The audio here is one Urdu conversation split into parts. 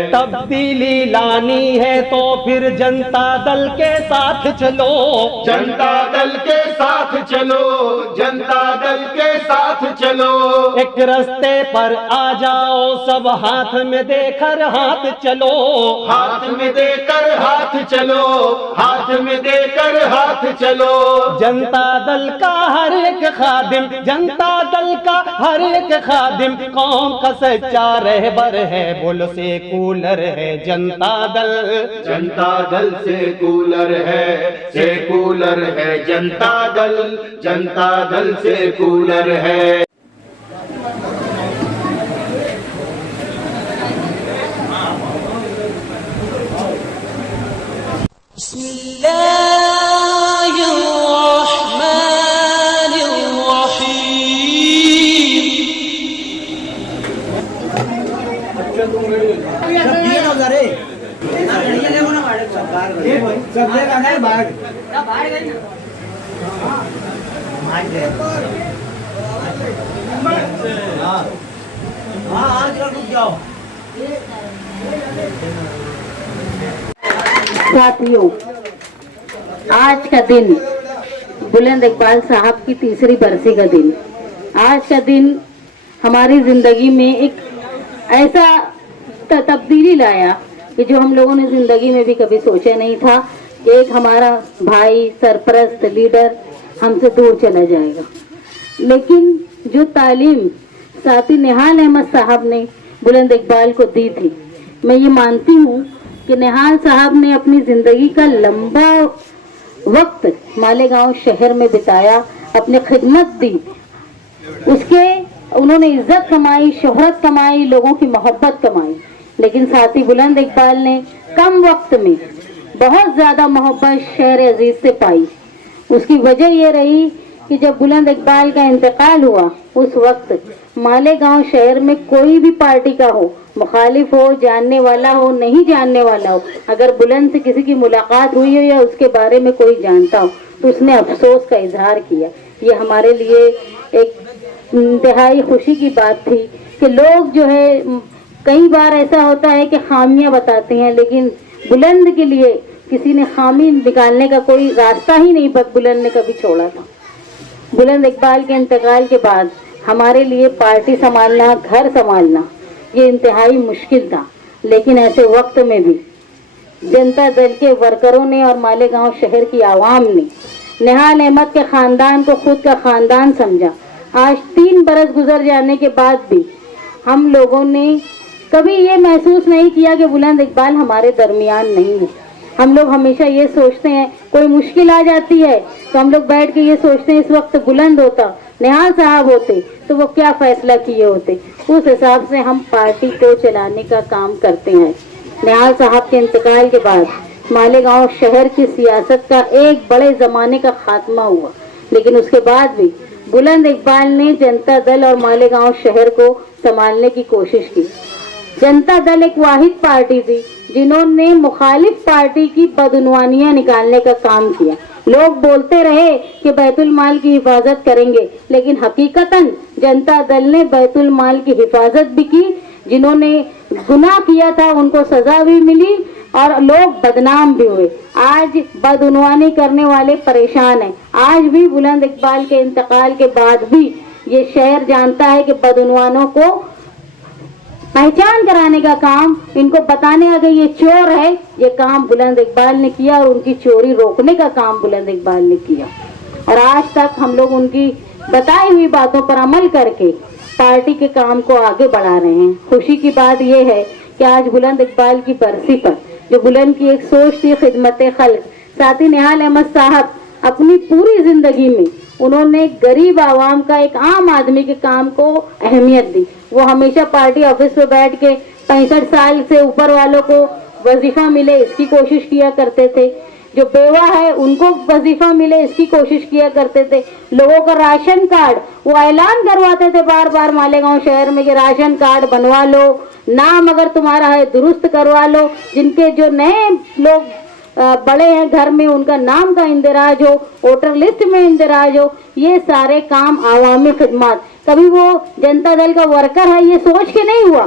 تبدیلی لانی ہے تو پھر جنتا دل کے ساتھ چلو، جنتا دل کے ساتھ چلو، جنتا دل کے ساتھ چلو، ایک رستے پر آ جاؤ سب، ہاتھ میں دے کر ہاتھ چلو، ہاتھ میں دے کر ہاتھ چلو، ہاتھ میں دے کر ہاتھ چلو، جنتا دل کا ہر ایک خادم، جنتا دل کا ہر ایک خادم قوم کا سچا رہبر ہے، بول سے کولر ہے جنتا دل، جنتا دل سے کولر ہے، سیکولر ہے جنتا دل، جنتا دل سے کولر ہے۔ بسم اللہ الرحمن ساتھیوں، آج کا دن بلند اقبال صاحب کی تیسری برسی کا دن، آج کا دن ہماری زندگی میں ایک ایسا تبدیلی لایا کہ جو ہم لوگوں نے زندگی میں بھی کبھی سوچا نہیں تھا کہ ایک ہمارا بھائی سرپرست لیڈر ہم سے دور چلا جائے گا۔ لیکن جو تعلیم ساتھی نہال احمد صاحب نے بلند اقبال کو دی تھی، میں یہ مانتی ہوں کہ نہال صاحب نے اپنی زندگی کا لمبا وقت مالیگاؤں شہر میں بتایا، اپنے خدمت دی، اس کے انہوں نے عزت کمائی، شہرت کمائی، لوگوں کی محبت کمائی، لیکن ساتھی بلند اقبال نے کم وقت میں بہت زیادہ محبت شہر عزیز سے پائی۔ اس کی وجہ یہ رہی کہ جب بلند اقبال کا انتقال ہوا، اس وقت مالیگاؤں شہر میں کوئی بھی پارٹی کا ہو، مخالف ہو، جاننے والا ہو، نہیں جاننے والا ہو، اگر بلند سے کسی کی ملاقات ہوئی ہو یا اس کے بارے میں کوئی جانتا ہو تو اس نے افسوس کا اظہار کیا۔ یہ ہمارے لیے ایک انتہائی خوشی کی بات تھی کہ لوگ جو ہے، کئی بار ایسا ہوتا ہے کہ خامیاں بتاتے ہیں، لیکن بلند کے لیے کسی نے خامی نکالنے کا کوئی راستہ ہی نہیں بلند نے کبھی چھوڑا تھا۔ بلند اقبال کے انتقال کے بعد ہمارے لیے پارٹی سنبھالنا، گھر سنبھالنا یہ انتہائی مشکل تھا، لیکن ایسے وقت میں بھی جنتا دل کے ورکروں نے اور مالیگاؤں شہر کی عوام نے نہال احمد کے خاندان کو خود کا خاندان سمجھا۔ آج 3 برس گزر جانے کے بعد بھی ہم لوگوں نے کبھی یہ محسوس نہیں کیا کہ بلند اقبال ہمارے درمیان نہیں ہے۔ ہم لوگ ہمیشہ یہ سوچتے ہیں، کوئی مشکل آ جاتی ہے تو ہم لوگ بیٹھ کے یہ سوچتے ہیں اس وقت بلند ہوتا، نہال صاحب ہوتے تو وہ کیا فیصلہ کیے ہوتے۔ اس حساب سے ہم پارٹی کو چلانے کا کام کرتے ہیں۔ نہال صاحب کے انتقال کے بعد مالیگاؤں شہر کی سیاست کا ایک بڑے زمانے کا خاتمہ ہوا، لیکن اس کے بعد بھی بلند اقبال نے جنتا دل اور مالیگاؤں شہر کو سنبھالنے کی کوشش کی۔ جنتا دل ایک واحد پارٹی تھی جنہوں نے مخالف پارٹی کی بدعنوانیاں نکالنے کا کام کیا۔ لوگ بولتے رہے کہ بیت المال کی حفاظت کریں گے، لیکن حقیقتاً جنتا دل نے بیت المال کی حفاظت بھی کی۔ جنہوں نے گناہ کیا تھا ان کو سزا بھی ملی اور لوگ بدنام بھی ہوئے۔ آج بدعنوانی کرنے والے پریشان ہیں۔ آج بھی بلند اقبال کے انتقال کے بعد بھی یہ شہر جانتا ہے کہ بدعنوانوں کو پہچان کرانے کا کام، ان کو بتانے اگر یہ چور ہے، یہ کام بلند اقبال نے کیا اور ان کی چوری روکنے کا کام بلند اقبال نے کیا۔ اور آج تک ہم لوگ ان کی بتائی ہوئی باتوں پر عمل کر کے پارٹی کے کام کو آگے بڑھا رہے ہیں۔ خوشی کی بات یہ ہے کہ آج بلند اقبال کی برسی پر جو بلند کی ایک سوچ تھی خدمت خلق، ساتھی نہال احمد صاحب اپنی پوری زندگی میں انہوں نے غریب عوام کا، ایک عام آدمی کے کام کو اہمیت دی۔ وہ ہمیشہ پارٹی آفس میں بیٹھ کے 65 سال سے اوپر والوں کو وظیفہ ملے اس کی کوشش کیا کرتے تھے، جو بیوہ ہے ان کو وظیفہ ملے اس کی کوشش کیا کرتے تھے، لوگوں کا راشن کارڈ وہ اعلان کرواتے تھے بار بار مالیگاؤں شہر میں کہ راشن کارڈ بنوا لو، نام اگر تمہارا ہے درست کروا لو، جن کے جو نئے لوگ بڑے ہیں گھر میں ان کا نام کا اندراج ہو، ووٹر لسٹ میں اندراج ہو، یہ سارے کام عوامی خدمات۔ کبھی وہ جنتا دل کا ورکر ہے یہ سوچ کے نہیں ہوا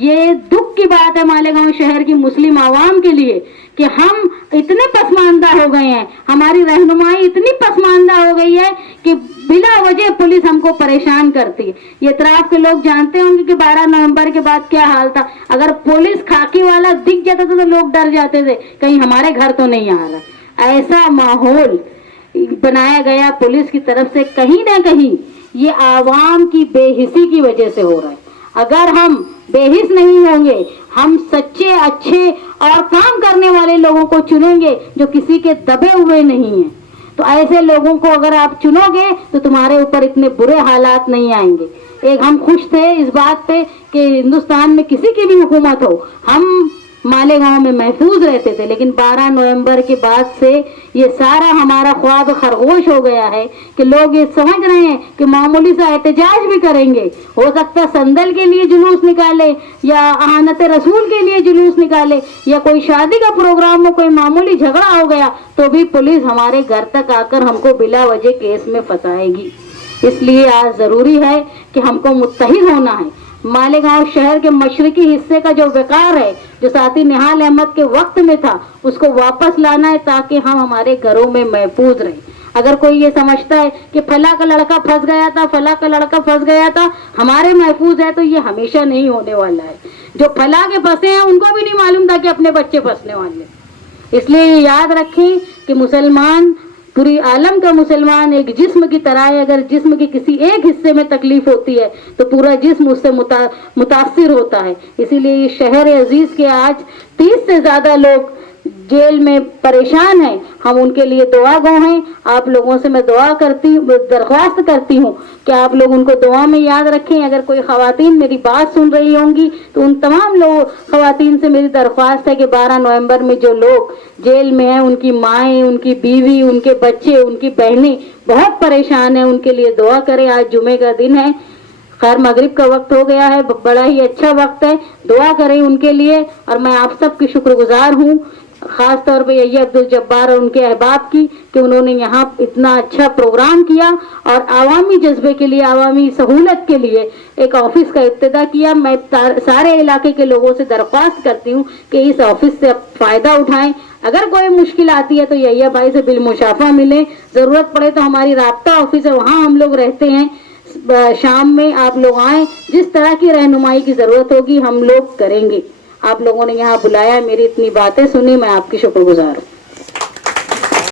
یہ دکھ کی بات ہے مالیگاؤں شہر کی مسلم عوام کے لیے کہ ہم اتنے پسماندہ ہو گئے ہیں، ہماری رہنمائی اتنی پسماندہ ہو گئی ہے کہ بلا وجہ پولیس ہم کو پریشان کرتی ہے۔ یہ اطراف کے لوگ جانتے ہوں گے کہ 12 نومبر کے بعد کیا حال تھا، اگر پولیس خاکی والا دکھ جاتا تھا تو لوگ ڈر جاتے تھے کہیں ہمارے گھر تو نہیں آ رہا۔ ایسا ماحول بنایا گیا پولیس کی طرف سے، کہیں نہ کہیں یہ عوام کی بے حسی کی وجہ سے ہو رہا ہے۔ اگر ہم بے حس نہیں ہوں گے، ہم سچے اچھے اور کام کرنے والے لوگوں کو چنیں گے جو کسی کے دبے ہوئے نہیں ہیں، تو ایسے لوگوں کو اگر آپ چنو گے تو تمہارے اوپر اتنے برے حالات نہیں آئیں گے۔ ایک ہم خوش تھے اس بات پہ کہ ہندوستان میں کسی کی بھی حکومت ہو ہم مالیگاؤں میں محفوظ رہتے تھے، لیکن 12 نومبر کے بعد سے یہ سارا ہمارا خواب خرگوش ہو گیا ہے کہ لوگ یہ سمجھ رہے ہیں کہ معمولی سا احتجاج بھی کریں گے، ہو سکتا ہے صندل کے لیے جلوس نکالے یا اہانت رسول کے لیے جلوس نکالے یا کوئی شادی کا پروگرام ہو، کوئی معمولی جھگڑا ہو گیا تو بھی پولیس ہمارے گھر تک آ کر ہم کو بلا وجہ کیس میں پھنسائے گی۔ اس لیے آج ضروری ہے کہ ہم کو متحد ہونا ہے۔ مالیگاؤں شہر کے مشرقی حصے کا جو وقار ہے، جو ساتھی نہال احمد کے وقت میں تھا، اس کو واپس لانا ہے تاکہ ہم ہمارے گھروں میں محفوظ رہیں۔ اگر کوئی یہ سمجھتا ہے کہ فلاں کا لڑکا پھنس گیا تھا، فلاں کا لڑکا پھنس گیا تھا، ہمارے محفوظ ہے، تو یہ ہمیشہ نہیں ہونے والا ہے۔ جو فلاں کے پھنسے ہیں ان کو بھی نہیں معلوم تھا کہ اپنے بچے پھنسنے والے ہیں۔ اس لیے یہ یاد رکھیں کہ مسلمان، پوری عالم کا مسلمان ایک جسم کی طرح ہے، اگر جسم کے کسی ایک حصے میں تکلیف ہوتی ہے تو پورا جسم اس سے متاثر ہوتا ہے۔ اسی لیے یہ شہر عزیز کے آج 30 سے زیادہ لوگ جیل میں پریشان ہیں، ہم ان کے لیے دعا گو ہیں۔ آپ لوگوں سے میں درخواست کرتی ہوں کہ آپ لوگ ان کو دعا میں یاد رکھیں۔ اگر کوئی خواتین میری بات سن رہی ہوں گی تو ان تمام خواتین سے میری درخواست ہے کہ 12 نومبر میں جو لوگ جیل میں ہیں، ان کی مائیں، ان کی بیوی، ان کے بچے، ان کی بہنیں بہت پریشان ہیں، ان کے لیے دعا کریں۔ آج جمعے کا دن ہے، خیر مغرب کا وقت ہو گیا ہے، بڑا ہی اچھا وقت ہے، دعا کریں ان کے لیے۔ اور میں آپ سب کی شکر گزار ہوں، خاص طور پہ یہ عبدالجبار اور ان کے احباب کی کہ انہوں نے یہاں اتنا اچھا پروگرام کیا اور عوامی جذبے کے لیے، عوامی سہولت کے لیے ایک آفس کا ابتدا کیا۔ میں سارے علاقے کے لوگوں سے درخواست کرتی ہوں کہ اس آفس سے فائدہ اٹھائیں۔ اگر کوئی مشکل آتی ہے تو یحییٰ بھائی سے بالمشافہ ملیں، ضرورت پڑے تو ہماری رابطہ آفس ہے، وہاں ہم لوگ رہتے ہیں۔ شام میں آپ لوگ آئیں، جس طرح کی رہنمائی کی ضرورت ہوگی ہم لوگ کریں گے۔ آپ لوگوں نے یہاں بلایا، میری اتنی باتیں سنی، میں آپ کی شکر گزار ہوں۔